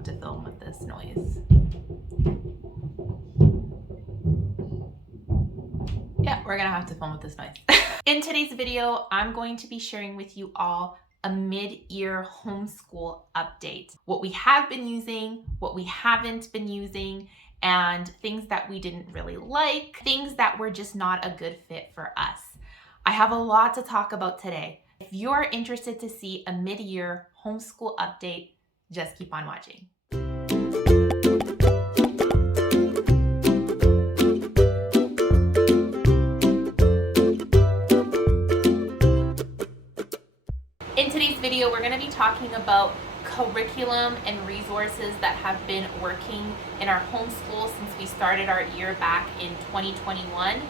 have to film with this noise. Yeah, we're gonna have to film with this noise. In today's video, I'm going to be sharing with you all a mid-year homeschool update. What we have been using, what we haven't been using, and things that we didn't really like, things that were just not a good fit for us. I have a lot to talk about today. If you're interested to see a mid-year homeschool update, just keep on watching. In today's video, we're going to be talking about curriculum and resources that have been working in our homeschool since we started our year back in 2021.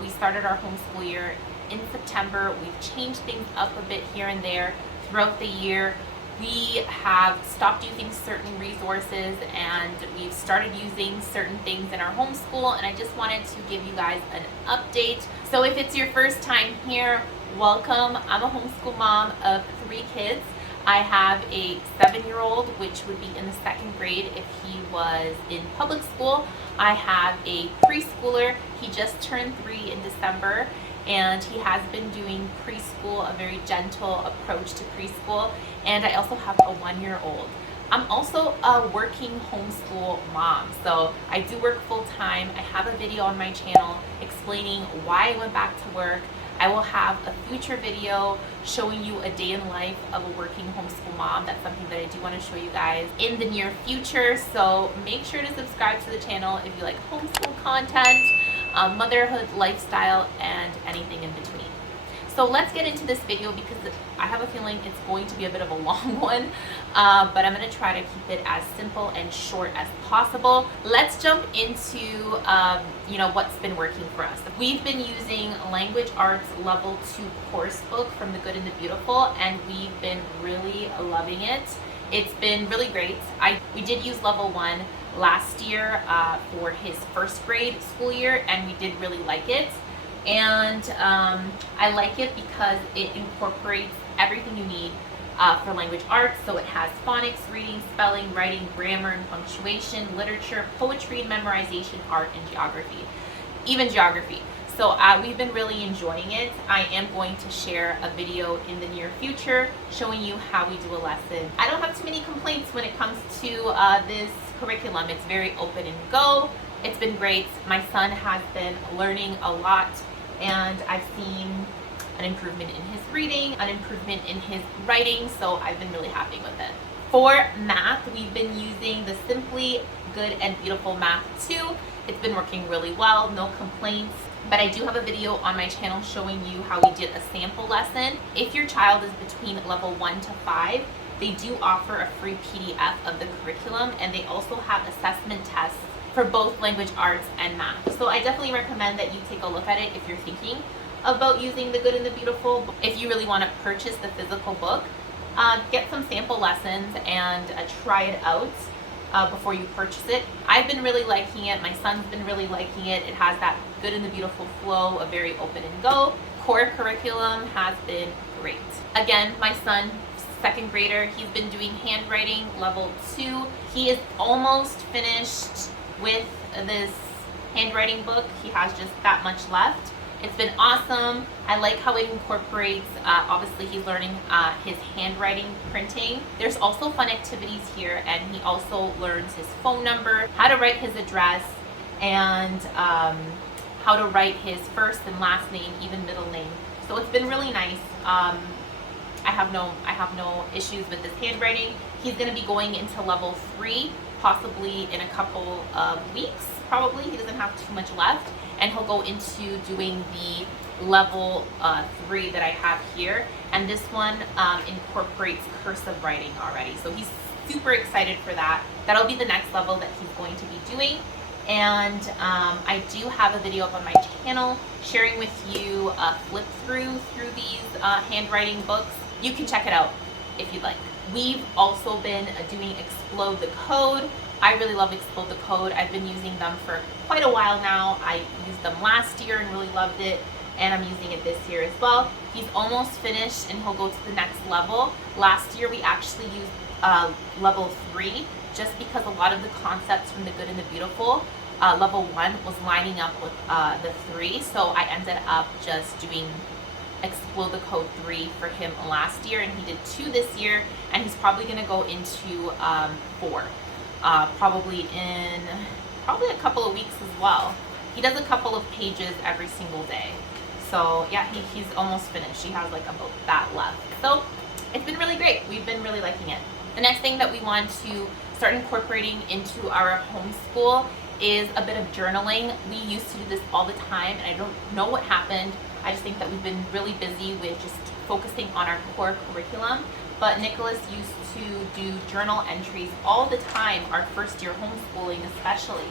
We started our homeschool year in September. We've changed things up a bit here and there throughout the year. We have stopped using certain resources and we've started using certain things in our homeschool, and I just wanted to give you guys an update. So if it's your first time here, welcome. I'm a homeschool mom of 3 kids. I have a 7-year-old, which would be in the 2nd grade if he was in public school. I have a preschooler. He just turned 3 in December, and he has been doing preschool, a very gentle approach to preschool. And I also have a 1-year-old. I'm also a working homeschool mom, so I do work full-time. I have a video on my channel explaining why I went back to work. I will have a future video showing you a day in life of a working homeschool mom. That's something that I do want to show you guys in the near future, so make sure to subscribe to the channel if you like homeschool content, motherhood, lifestyle, and anything in between. So let's get into this video because I have a feeling it's going to be a bit of a long one, but I'm going to try to keep it as simple and short as possible. Let's jump into what's been working for us. We've been using Language Arts Level 2 course book from The Good and the Beautiful, and we've been really loving it. It's been really great. We did use Level 1 last year for his 1st grade school year, and we did really like it. And I like it because it incorporates everything you need for language arts. So it has phonics, reading, spelling, writing, grammar and punctuation, literature, poetry and memorization, art, and geography, even geography. So we've been really enjoying it. I am going to share a video in the near future showing you how we do a lesson. I don't have too many complaints when it comes to this curriculum. It's very open and go. It's been great. My son has been learning a lot, and I've seen an improvement in his reading, an improvement in his writing, so I've been really happy with it. For math, we've been using the Simply Good and Beautiful Math 2. It's been working really well, no complaints. But I do have a video on my channel showing you how we did a sample lesson. If your child is between level 1 to 5, they do offer a free PDF of the curriculum, and they also have assessment tests for both language arts and math. So I definitely recommend that you take a look at it if you're thinking about using The Good and the Beautiful. If you really want to purchase the physical book, get some sample lessons and try it out before you purchase it. I've been really liking it. My son's been really liking it. It has that Good and the Beautiful flow, a very open and go. Core curriculum has been great. Again, my son, 2nd grader, he's been doing handwriting level 2. He is almost finished with this handwriting book. He has just that much left. It's been awesome. I like how it incorporates, obviously he's learning his handwriting printing. There's also fun activities here, and he also learns his phone number, how to write his address, and how to write his first and last name, even middle name. So it's been really nice. I have no issues with his handwriting. He's going to be going into level 3 possibly in a couple of weeks. Probably he doesn't have too much left, and he'll go into doing the level 3 that I have here, and this one incorporates cursive writing already, so he's super excited for that. That'll be the next level that he's going to be doing. And I do have a video up on my channel sharing with you a flip through these handwriting books. You can check it out if you'd like. We've also been doing Explode the Code. I really love Explode the Code. I've been using them for quite a while now. I used them last year and really loved it, and I'm using it this year as well. He's almost finished and he'll go to the next level. Last year we actually used level 3, just because a lot of the concepts from The Good and the Beautiful, level 1, was lining up with the 3. So I ended up just doing Explode the Code 3 for him last year, and he did 2 this year, and he's probably going to go into 4, probably in a couple of weeks as well. He does a couple of pages every single day. So yeah, he's almost finished. He has like about that left. So it's been really great. We've been really liking it. The next thing that we want to start incorporating into our homeschool is a bit of journaling. We used to do this all the time, and I don't know what happened. I just think that we've been really busy with just focusing on our core curriculum. But Nicholas used to do journal entries all the time, our first year homeschooling especially.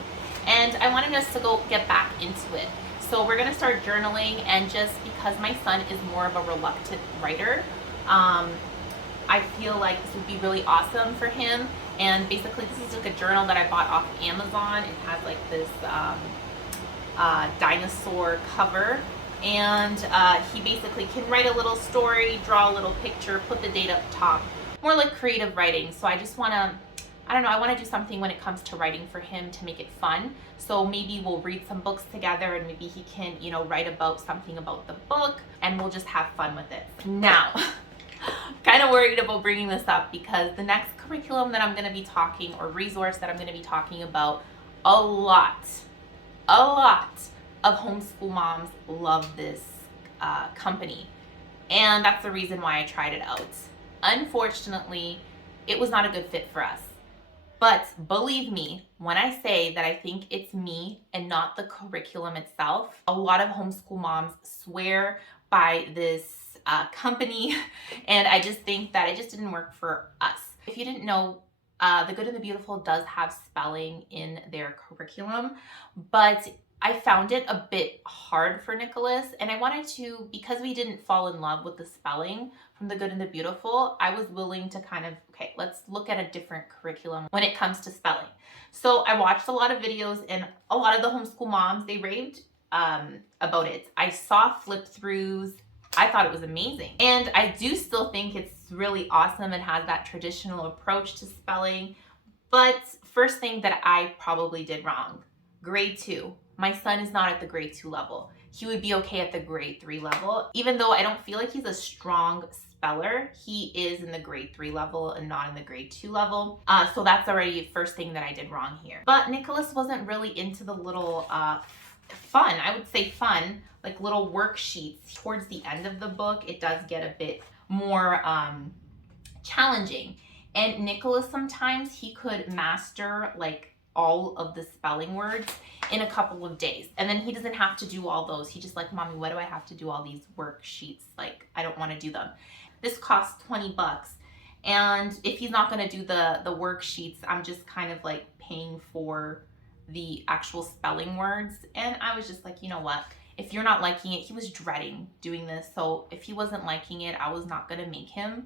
And I wanted us to get back into it. So we're gonna start journaling, and just because my son is more of a reluctant writer, I feel like this would be really awesome for him. And basically this is like a journal that I bought off of Amazon. It has like this dinosaur cover, and he basically can write a little story, draw a little picture, put the date up top. More like creative writing. So I just wanna, I wanna do something when it comes to writing for him to make it fun. So maybe we'll read some books together, and maybe he can, write about something about the book, and we'll just have fun with it. Now, kind of worried about bringing this up because the next curriculum that I'm going to be talking, or resource that I'm going to be talking about, a lot of homeschool moms love this company, and that's the reason why I tried it out. Unfortunately, it was not a good fit for us. But believe me when I say that I think it's me and not the curriculum itself. A lot of homeschool moms swear by this company, and I just think that it just didn't work for us. If you didn't know, The Good and the Beautiful does have spelling in their curriculum, but I found it a bit hard for Nicholas, and I wanted to, because we didn't fall in love with the spelling from The Good and the Beautiful, I was willing to kind of, okay, let's look at a different curriculum when it comes to spelling. So I watched a lot of videos, and a lot of the homeschool moms, they raved about it. I saw flip throughs. I thought it was amazing. And I do still think it's really awesome. It has that traditional approach to spelling. But first thing that I probably did wrong, grade 2. My son is not at the grade 2 level. He would be okay at the grade 3 level. Even though I don't feel like he's a strong speller, he is in the grade 3 level and not in the grade 2 level. So that's already the first thing that I did wrong here. But Nicholas wasn't really into the little fun, I would say fun, like little worksheets. Towards the end of the book, it does get a bit more challenging. And Nicholas, sometimes he could master like all of the spelling words in a couple of days. And then he doesn't have to do all those. He just like, Mommy, why do I have to do all these worksheets? Like, I don't want to do them. This costs $20. And if he's not going to do the worksheets, I'm just kind of like paying for the actual spelling words. And I was just like, you know what? If you're not liking it, he was dreading doing this. So if he wasn't liking it, I was not going to make him.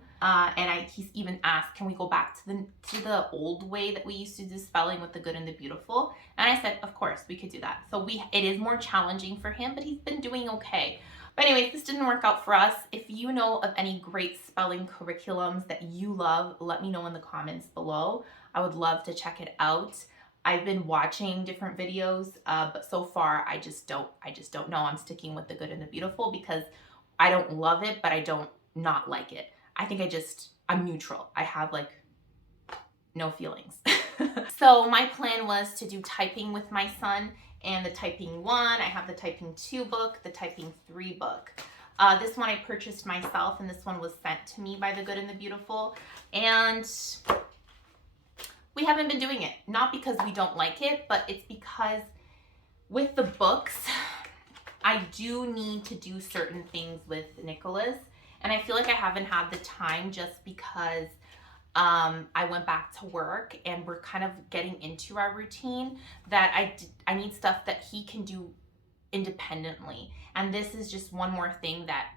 He's even asked, can we go back to the old way that we used to do spelling with The Good and the Beautiful? And I said, of course, we could do that. So it is more challenging for him, but he's been doing okay. But anyways, this didn't work out for us. If you know of any great spelling curriculums that you love, let me know in the comments below. I would love to check it out. I've been watching different videos, but so far I just don't know. I'm sticking with The Good and the Beautiful because I don't love it, but I don't not like it. I think I'm neutral. I have like no feelings. So my plan was to do typing with my son, and the typing 1, I have the typing 2 book, the typing 3 book. This one I purchased myself, and this one was sent to me by The Good and the Beautiful. And we haven't been doing it, not because we don't like it, but it's because with the books, I do need to do certain things with Nicholas, and I feel like I haven't had the time just because I went back to work and we're kind of getting into our routine that I need stuff that he can do independently. And this is just one more thing that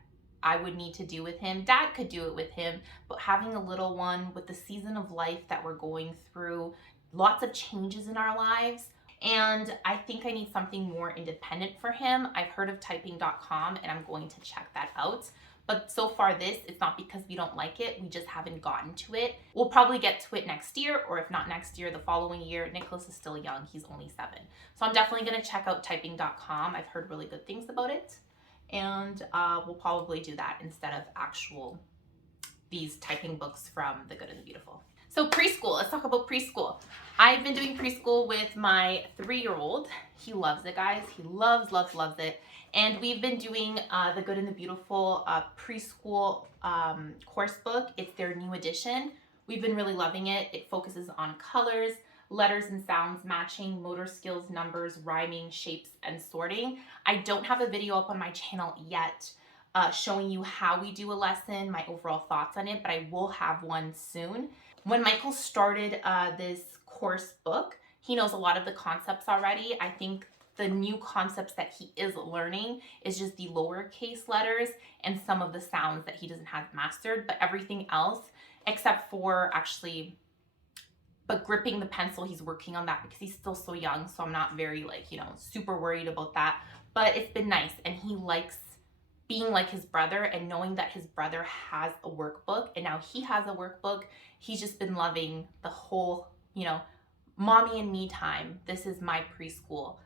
I would need to do with him. Dad could do it with him, but having a little one with the season of life that we're going through, lots of changes in our lives, and I think I need something more independent for him. I've heard of typing.com, and I'm going to check that out. But so far it's not because we don't like it, we just haven't gotten to it. We'll probably get to it next year, or if not next year, the following year. Nicholas is still young, he's only 7. So I'm definitely gonna check out typing.com. I've heard really good things about it. And we'll probably do that instead of actual these typing books from The Good and the Beautiful. So preschool, let's talk about preschool. I've been doing preschool with my 3-year-old. He loves it, guys. He loves it. And we've been doing The Good and the Beautiful preschool course book. It's their new edition. We've been really loving it. It focuses on colors, letters and sounds matching, motor skills, numbers, rhyming, shapes, and sorting. I don't have a video up on my channel yet showing you how we do a lesson, my overall thoughts on it, but I will have one soon. When Michael started this course book, he knows a lot of the concepts already. I think the new concepts that he is learning is just the lowercase letters and some of the sounds that he doesn't have mastered, but everything else, except for but gripping the pencil, he's working on that because he's still so young, so I'm not very super worried about that. But it's been nice, and he likes being like his brother and knowing that his brother has a workbook and now he has a workbook. He's just been loving the whole, mommy and me time. This is my preschool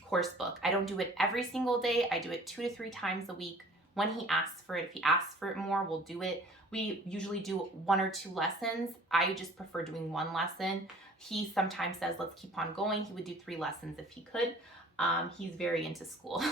course book. I don't do it every single day. I do it 2 to 3 times a week when he asks for it. If he asks for it more, we'll do it. We usually do 1 or 2 lessons. I just prefer doing 1 lesson. He sometimes says, let's keep on going. He would do 3 lessons if he could. He's very into school.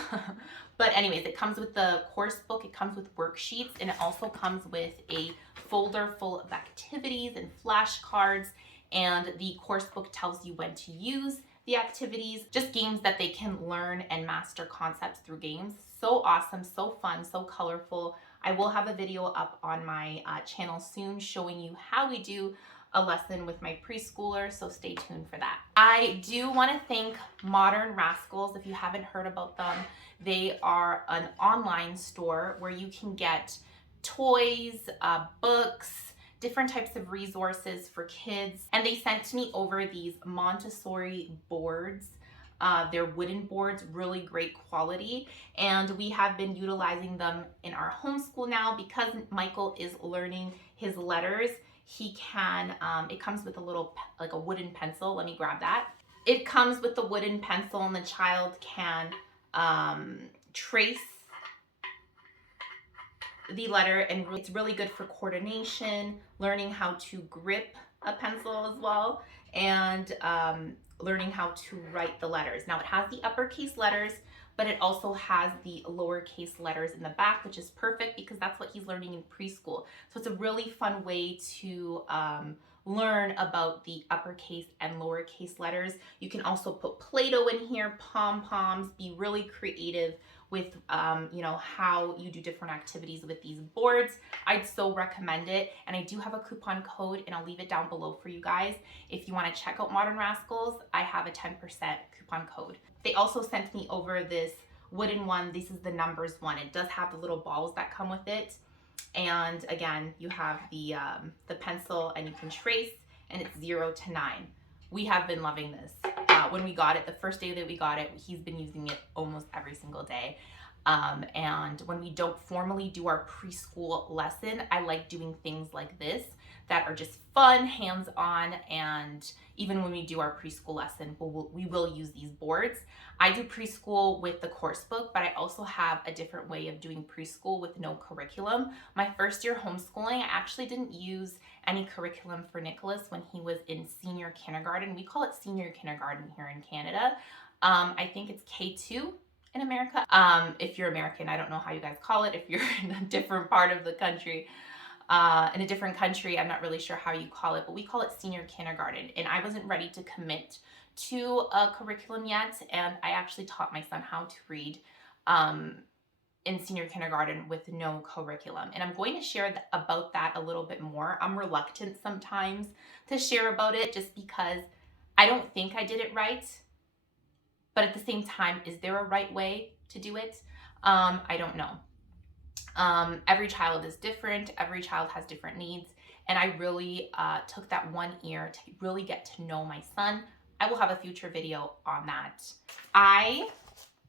But anyways, it comes with the course book, it comes with worksheets, and it also comes with a folder full of activities and flashcards, and the course book tells you when to use the activities, just games that they can learn and master concepts through games. So awesome, so fun, so colorful. I will have a video up on my channel soon showing you how we do a lesson with my preschooler, so stay tuned for that. I do want to thank Modern Rascals. If you haven't heard about them, they are an online store where you can get toys, books, different types of resources for kids. And they sent me over these Montessori boards. They're wooden boards, really great quality, and we have been utilizing them in our homeschool now because Michael is learning his letters. He can, it comes with a little, like a wooden pencil. Let me grab that. It comes with the wooden pencil, and the child can trace the letter, and it's really good for coordination, learning how to grip a pencil as well, and learning how to write the letters. Now it has the uppercase letters, but it also has the lowercase letters in the back, which is perfect because that's what he's learning in preschool. So it's a really fun way to learn about the uppercase and lowercase letters. You can also put Play-Doh in here, pom-poms, be really creative with how you do different activities with these boards. I'd so recommend it, and I do have a coupon code, and I'll leave it down below for you guys. If you want to check out Modern Rascals, I have a 10% coupon code. They also sent me over this wooden one. This is the numbers one. It does have the little balls that come with it, and again, you have the pencil, and you can trace, and it's 0 to 9. We have been loving this. When we got it, the first day that we got it, he's been using it almost every single day. And when we don't formally do our preschool lesson, I like doing things like this that are just fun, hands-on, and even when we do our preschool lesson, we will use these boards. I do preschool with the course book, but I also have a different way of doing preschool with no curriculum. My first year homeschooling, I actually didn't use any curriculum for Nicholas when he was in senior kindergarten. We call it senior kindergarten here in Canada. I think it's K2 in America. If you're American, I don't know how you guys call it. If you're in a different part of the country, in a different country, I'm not really sure how you call it, but we call it senior kindergarten. And I wasn't ready to commit to a curriculum yet, and I actually taught my son how to read in senior kindergarten with no curriculum. And I'm going to share about that a little bit more. I'm reluctant sometimes to share about it just because I don't think I did it right. But at the same time, is there a right way to do it? I don't know. Every child is different. Every child has different needs. And I really took that 1 year to really get to know my son. I will have a future video on that. I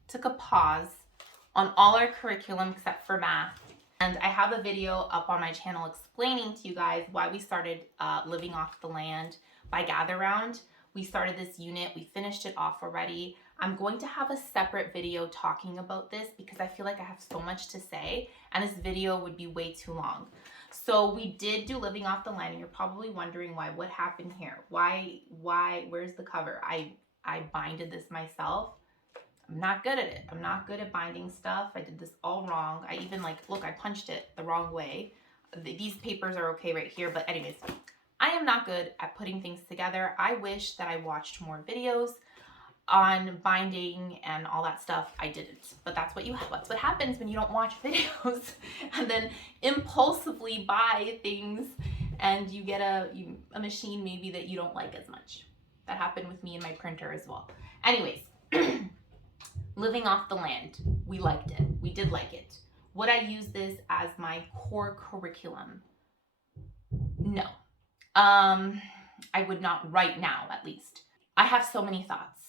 took a pause on all our curriculum except for math And I have a video up on my channel explaining to you guys why we started living off the land by Gather Round. We started this unit, we finished it off already. I'm going to have a separate video talking about this because I feel like I have so much to say and this video would be way too long. So we did do living off the land and you're probably wondering why, what happened here? Why, where's the cover? I binded this myself. I'm not good at it. I'm not good at binding stuff. I did this all wrong. I even look, I punched it the wrong way. These papers are okay right here, but anyways, I am not good at putting things together. I wish that I watched more videos on binding and all that stuff. I didn't, but that's what happens when you don't watch videos and then impulsively buy things and you get a machine maybe that you don't like as much. That happened with me and my printer as well. Anyways, living off the land, we liked it. We did like it. Would I use this as my core curriculum? No. I would not right now, at least. I have so many thoughts.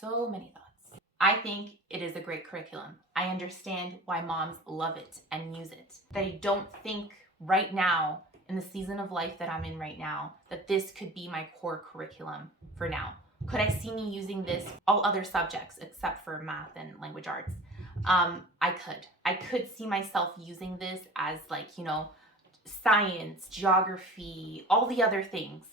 So many thoughts. I think it is a great curriculum. I understand why moms love it and use it. That I don't think right now, in the season of life that I'm in right now, that this could be my core curriculum for now. Could I see me using this all other subjects except for math and language arts? I could see myself using this as science, geography, all the other things,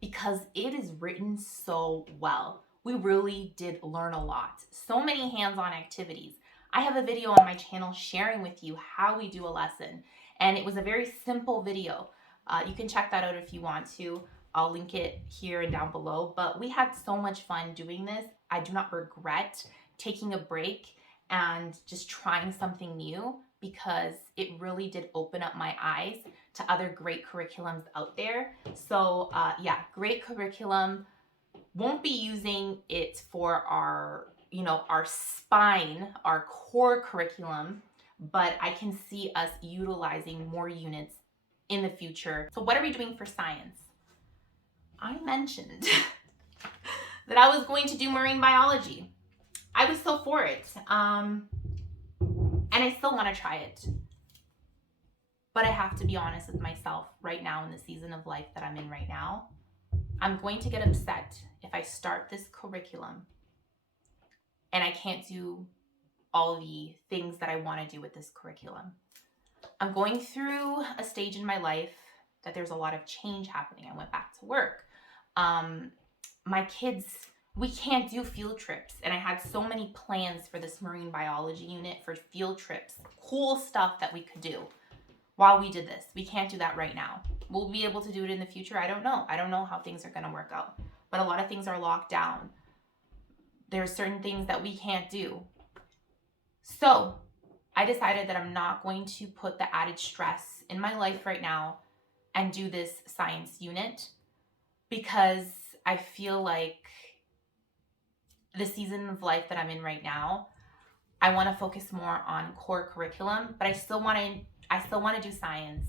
because it is written so well. We really did learn a lot. So many hands-on activities. I have a video on my channel sharing with you how we do a lesson, and it was a very simple video. You can check that out if you want to. I'll link it here and down below, but we had so much fun doing this. I do not regret taking a break and just trying something new because it really did open up my eyes to other great curriculums out there. So yeah, great curriculum. Won't be using it for our spine, our core curriculum, but I can see us utilizing more units in the future. So what are we doing for science? I mentioned that I was going to do marine biology. I was so for it. And I still want to try it. But I have to be honest with myself right now in the season of life that I'm in right now. I'm going to get upset if I start this curriculum and I can't do all the things that I want to do with this curriculum. I'm going through a stage in my life that there's a lot of change happening. I went back to work. My kids, we can't do field trips. And I had so many plans for this marine biology unit for field trips, cool stuff that we could do while we did this. We can't do that right now. We'll be able to do it in the future. I don't know. I don't know how things are going to work out. But a lot of things are locked down. There's certain things that we can't do. So I decided that I'm not going to put the added stress in my life right now and do this science unit, because I feel like the season of life that I'm in right now, I want to focus more on core curriculum, but I still want to do science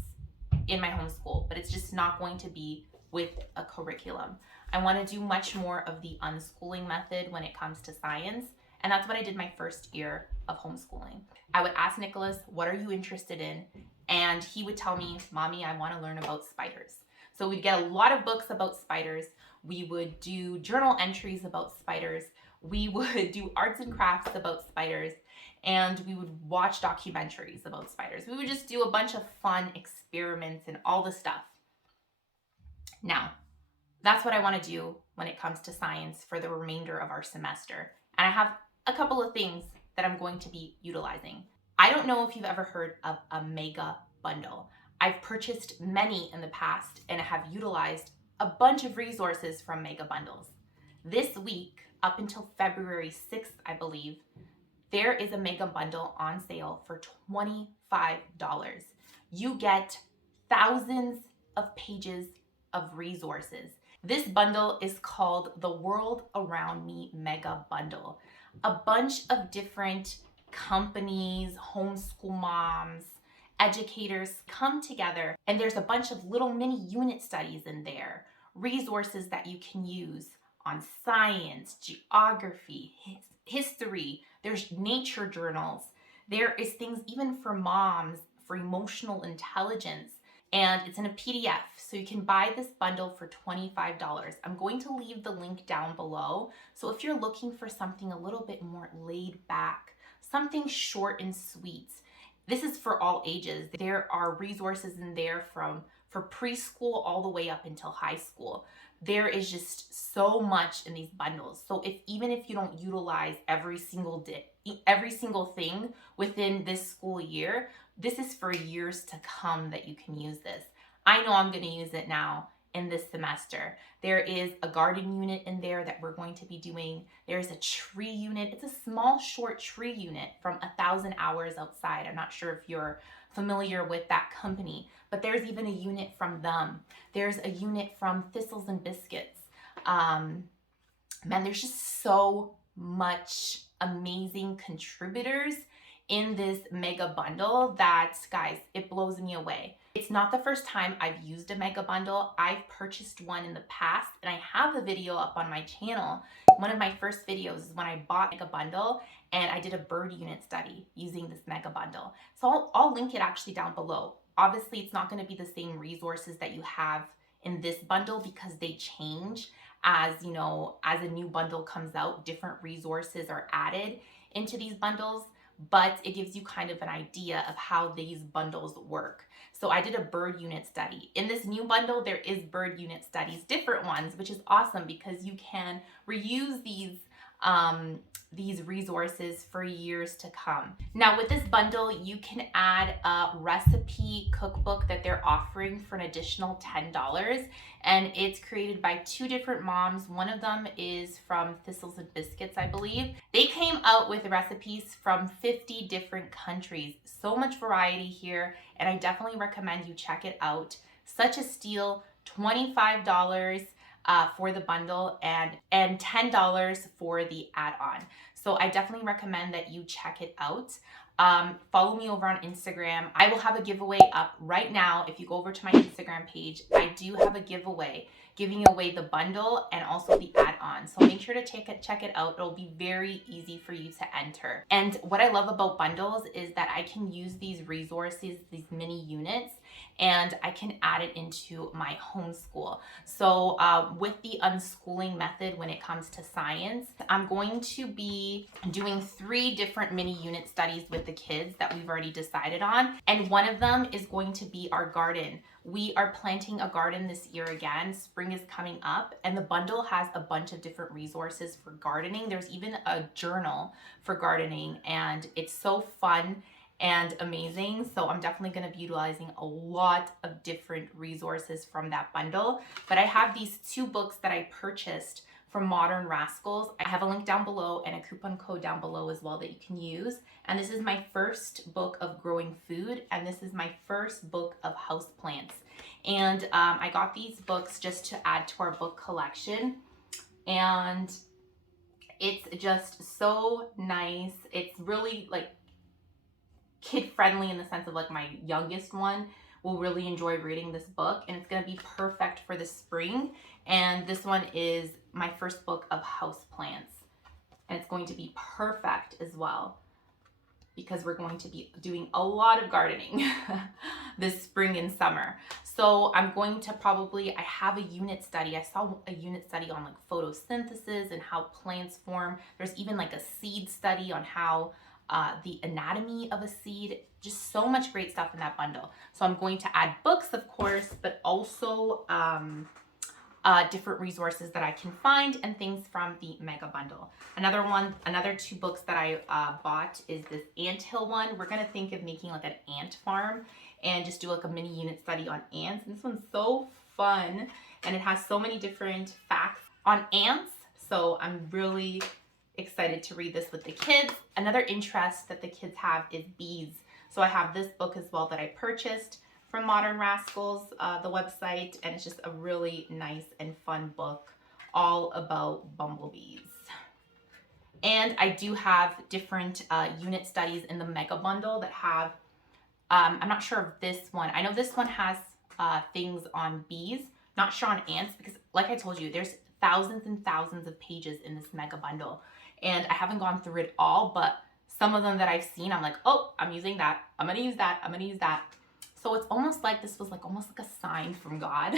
in my homeschool, but it's just not going to be with a curriculum. I want to do much more of the unschooling method when it comes to science, and that's what I did my first year of homeschooling. I would ask Nicholas, what are you interested in? And he would tell me, Mommy, I want to learn about spiders. So we'd get a lot of books about spiders. We would do journal entries about spiders. We would do arts and crafts about spiders. And we would watch documentaries about spiders. We would just do a bunch of fun experiments and all the stuff. Now, that's what I want to do when it comes to science for the remainder of our semester. And I have a couple of things that I'm going to be utilizing. I don't know if you've ever heard of a mega bundle. I've purchased many in the past and have utilized a bunch of resources from mega bundles. This week, up until February 6th, I believe, there is a mega bundle on sale for $25. You get thousands of pages of resources. This bundle is called the World Around Me Mega Bundle. A bunch of different companies, homeschool moms, educators come together, and there's a bunch of little mini unit studies in there, resources that you can use on science, geography, history. There's nature journals. There is things even for moms for emotional intelligence. And it's in a PDF. So you can buy this bundle for $25. I'm going to leave the link down below. So if you're looking for something a little bit more laid back, something short and sweet, this is for all ages. There are resources in there for preschool all the way up until high school. There is just so much in these bundles. So even if you don't utilize every single thing within this school year, this is for years to come that you can use this. I know I'm going to use it now in this semester. There is a garden unit in there that we're going to be doing. There's a tree unit. It's a small, short tree unit from 1,000 Hours Outside. I'm not sure if you're familiar with that company, but there's even a unit from them. There's a unit from Thistles and Biscuits. Man, there's just so much amazing contributors in this mega bundle that, guys, it blows me away. It's not the first time I've used a mega bundle. I've purchased one in the past, and I have a video up on my channel. One of my first videos is when I bought a mega bundle, and I did a bird unit study using this mega bundle. So I'll link it actually down below. Obviously, it's not going to be the same resources that you have in this bundle because they change as a new bundle comes out. Different resources are added into these bundles, but it gives you kind of an idea of how these bundles work. So I did a bird unit study. In this new bundle, there is bird unit studies, different ones, which is awesome because you can reuse these resources for years to come. Now with this bundle, you can add a recipe cookbook that they're offering for an additional $10, and it's created by 2 different moms. One of them is from Thistles and Biscuits, I believe. They came out with recipes from 50 different countries. So much variety here, and I definitely recommend you check it out. Such a steal, $25 for the bundle and $10 for the add-on. So I definitely recommend that you check it out. Follow me over on Instagram. I will have a giveaway up right now. If you go over to my Instagram page, I do have a giveaway giving away the bundle and also the add-on. So make sure to check it out. It'll be very easy for you to enter. And what I love about bundles is that I can use these resources, these mini units, and I can add it into my homeschool. So with the unschooling method when it comes to science, I'm going to be doing 3 different mini unit studies with the kids that we've already decided on. And one of them is going to be our garden. We are planting a garden this year again. Spring is coming up, and the bundle has a bunch of different resources for gardening. There's even a journal for gardening, and it's so fun and amazing. So I'm definitely going to be utilizing a lot of different resources from that bundle. But I have these 2 books that I purchased from Modern Rascals. I have a link down below and a coupon code down below as well that you can use. And this is my first book of growing food, and this is my first book of houseplants. And I got these books just to add to our book collection, and it's just so nice. It's really like kid friendly in the sense of like my youngest one will really enjoy reading this book, and it's going to be perfect for the spring. And this one is my first book of houseplants, and it's going to be perfect as well because we're going to be doing a lot of gardening this spring and summer. So I'm going to I have a unit study. I saw a unit study on like photosynthesis and how plants form. There's even like a seed study on how the anatomy of a seed. Just so much great stuff in that bundle. So I'm going to add books, of course, but also different resources that I can find and things from the mega bundle. Another 2 books that I bought is this anthill one. We're gonna think of making like an ant farm and just do like a mini unit study on ants. And this one's so fun, and it has so many different facts on ants. So I'm really excited to read this with the kids. Another interest that the kids have is bees. So I have this book as well that I purchased from Modern Rascals, the website, and it's just a really nice and fun book all about bumblebees. And I do have different unit studies in the mega bundle that have, I'm not sure of this one. I know this one has things on bees, not sure on ants, because like I told you, there's thousands and thousands of pages in this mega bundle. And I haven't gone through it all, but some of them that I've seen, I'm like, oh, I'm using that. I'm going to use that. I'm going to use that. So it's almost like this was like almost like a sign from God,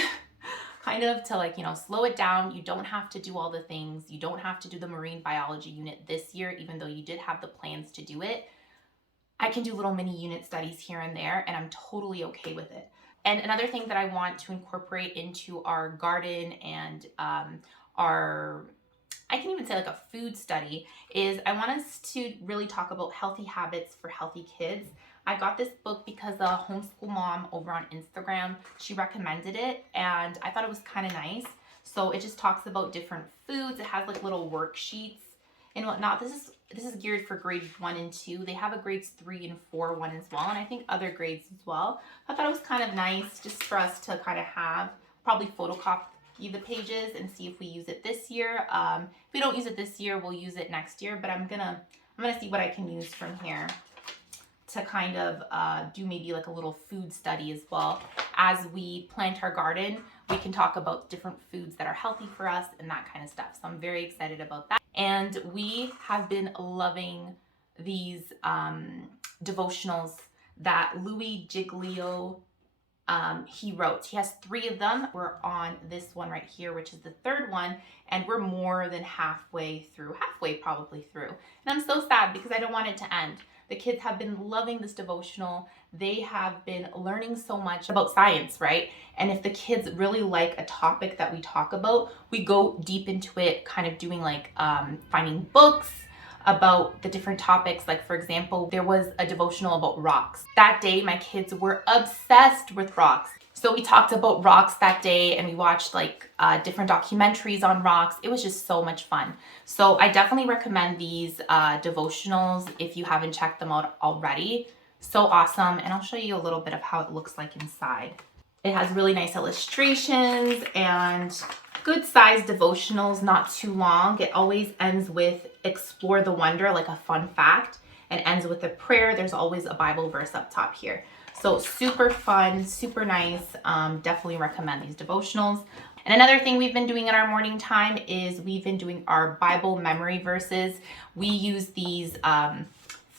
kind of to like, slow it down. You don't have to do all the things. You don't have to do the marine biology unit this year, even though you did have the plans to do it. I can do little mini unit studies here and there, and I'm totally okay with it. And another thing that I want to incorporate into our garden and our, I can even say like a food study, is I want us to really talk about healthy habits for healthy kids. I got this book because a homeschool mom over on Instagram, she recommended it, and I thought it was kind of nice. So it just talks about different foods. It has like little worksheets and whatnot. This is geared for grades 1 and 2. They have a grades 3 and 4 one as well, and I think other grades as well. I thought it was kind of nice just for us to kind of have, probably photocopy the pages and see if we use it this year. If we don't use it this year, we'll use it next year, but I'm gonna see what I can use from here to kind of do maybe like a little food study as well. As we plant our garden, we can talk about different foods that are healthy for us and that kind of stuff. So I'm very excited about that. And we have been loving these devotionals that Louis Giglio he wrote. He has 3 of them. We're on this one right here, which is the 3rd one, and we're more than halfway probably through. And I'm so sad because I don't want it to end. The kids have been loving this devotional. They have been learning so much about science, right? And if the kids really like a topic that we talk about, we go deep into it, kind of doing like finding books about the different topics. Like for example, there was a devotional about rocks. That day, my kids were obsessed with rocks. So we talked about rocks that day, and we watched like different documentaries on rocks. It was just so much fun. So I definitely recommend these devotionals if you haven't checked them out already. So awesome. And I'll show you a little bit of how it looks like inside. It has really nice illustrations and good sized devotionals, not too long. It always ends with explore the wonder, like a fun fact, and ends with a prayer. There's always a Bible verse up top here. So super fun, super nice. Definitely recommend these devotionals. And another thing we've been doing in our morning time is we've been doing our Bible memory verses. We use these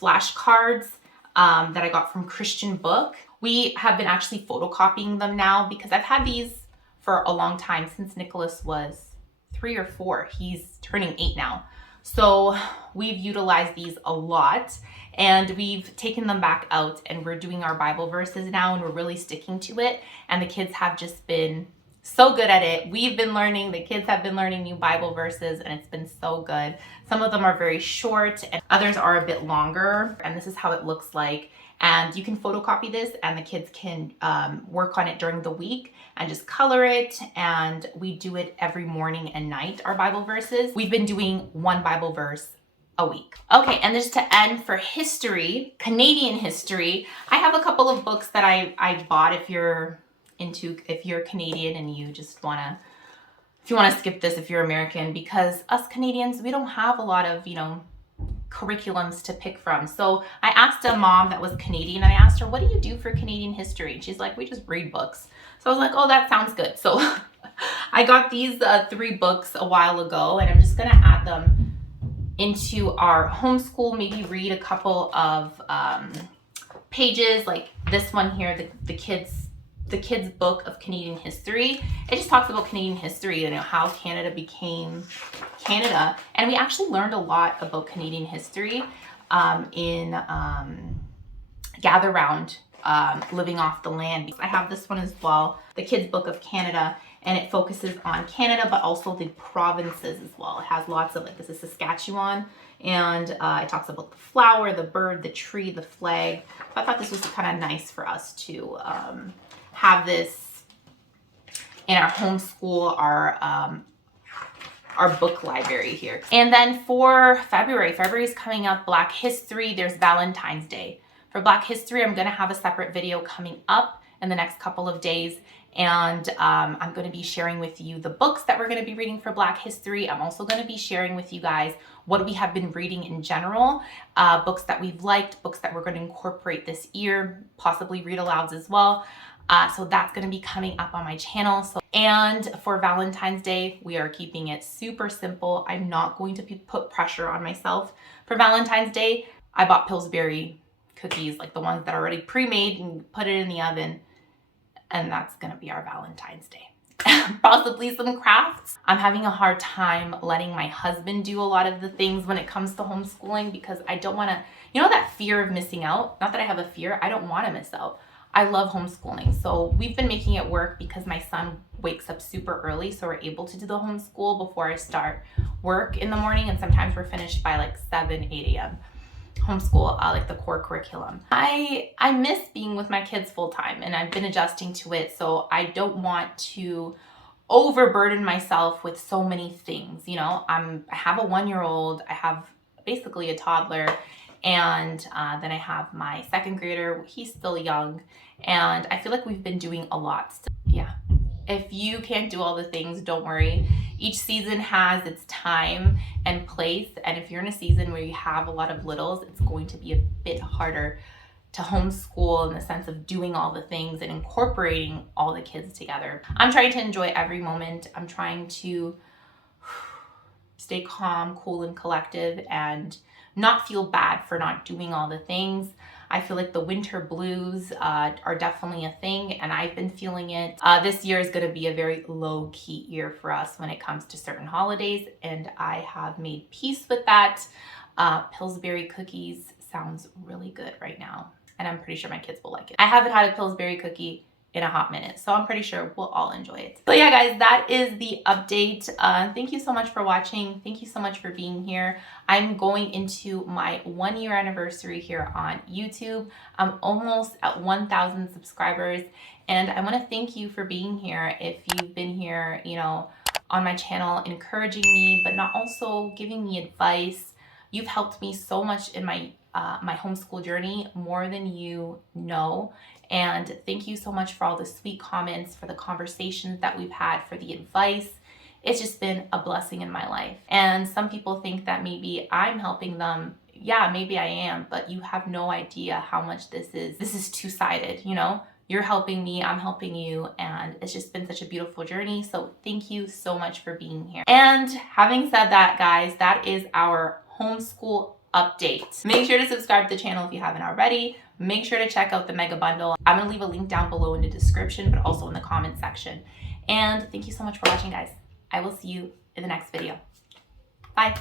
flashcards that I got from Christian Book. We have been actually photocopying them now because I've had these for a long time, since Nicholas was 3 or 4. He's turning 8 now. So we've utilized these a lot, and we've taken them back out, and we're doing our Bible verses now, and we're really sticking to it. And the kids have just been so good at it. We've been learning, the kids have been learning new Bible verses, and it's been so good. Some of them are very short and others are a bit longer, and this is how it looks like. And you can photocopy this, and the kids can work on it during the week and just color it. And we do it every morning and night, our Bible verses. We've been doing 1 Bible verse a week. Okay, and just to end for history, Canadian history, I have a couple of books that I bought if you're Canadian and you just wanna, if you wanna skip this if you're American, because us Canadians, we don't have a lot of, curriculums to pick from. So I asked a mom that was Canadian, and I asked her, what do you do for Canadian history? And she's like, we just read books. So I was like, oh, that sounds good. So I got these 3 books a while ago, and I'm just gonna add them into our homeschool, maybe read a couple of pages, like this one here, the kids book of Canadian history. It just talks about Canadian history, how Canada became Canada. And we actually learned a lot about Canadian history in Gather Round, Living Off the Land. I have this one as well, the kids book of Canada, and it focuses on Canada, but also the provinces as well. It has lots of, like, this is Saskatchewan, and it talks about the flower, the bird, the tree, the flag. So I thought this was kind of nice for us to have this in our homeschool, our book library here. And then for February is coming up, Black History, there's Valentine's Day. For Black History, I'm gonna have a separate video coming up in the next couple of days. And I'm gonna be sharing with you the books that we're gonna be reading for Black History. I'm also gonna be sharing with you guys what we have been reading in general, books that we've liked, books that we're gonna incorporate this year, possibly read alouds as well. So that's going to be coming up on my channel. And for Valentine's Day, we are keeping it super simple. I'm not going to put pressure on myself for Valentine's Day. I bought Pillsbury cookies, like the ones that are already pre-made, and put it in the oven. And that's gonna be our Valentine's Day. Possibly some crafts. I'm having a hard time letting my husband do a lot of the things when it comes to homeschooling because I don't wanna, that fear of missing out. Not that I have a fear, I don't wanna miss out. I love homeschooling. So we've been making it work because my son wakes up super early, so we're able to do the homeschool before I start work in the morning, and sometimes we're finished by like 7, 8 a.m. homeschool, like the core curriculum. I miss being with my kids full time, and I've been adjusting to it, so I don't want to overburden myself with so many things. I have a 1-year-old, I have basically a toddler, and then I have my second grader. He's still young, and I feel like we've been doing a lot still. Yeah. If you can't do all the things, don't worry. Each season has its time and place, and if you're in a season where you have a lot of littles, it's going to be a bit harder to homeschool in the sense of doing all the things and incorporating all the kids together. I'm trying to enjoy every moment. I'm trying to stay calm, cool, and collective, and not feel bad for not doing all the things. I feel like the winter blues are definitely a thing, and I've been feeling it. This year is going to be a very low-key year for us when it comes to certain holidays, and I have made peace with that. Pillsbury cookies sounds really good right now, and I'm pretty sure my kids will like it. I haven't had a Pillsbury cookie in a hot minute, so I'm pretty sure we'll all enjoy it. So yeah, guys, that is the update. Thank you so much for watching. Thank you so much for being here. I'm going into my 1-year anniversary here on YouTube. I'm almost at 1,000 subscribers, and I want to thank you for being here. If you've been here, on my channel, encouraging me, but not also giving me advice. You've helped me so much in my homeschool journey, more than you know. And thank you so much for all the sweet comments, for the conversations that we've had, for the advice. It's just been a blessing in my life. And some people think that maybe I'm helping them. Yeah, maybe I am, but you have no idea how much this is two-sided, You're helping me, I'm helping you, and it's just been such a beautiful journey. So thank you so much for being here. And having said that, guys, that is our homeschool update. Make sure to subscribe to the channel if you haven't already. Make sure to check out the mega bundle. I'm gonna leave a link down below in the description, but also in the comment section. And thank you so much for watching, guys. I will see you in the next video. Bye.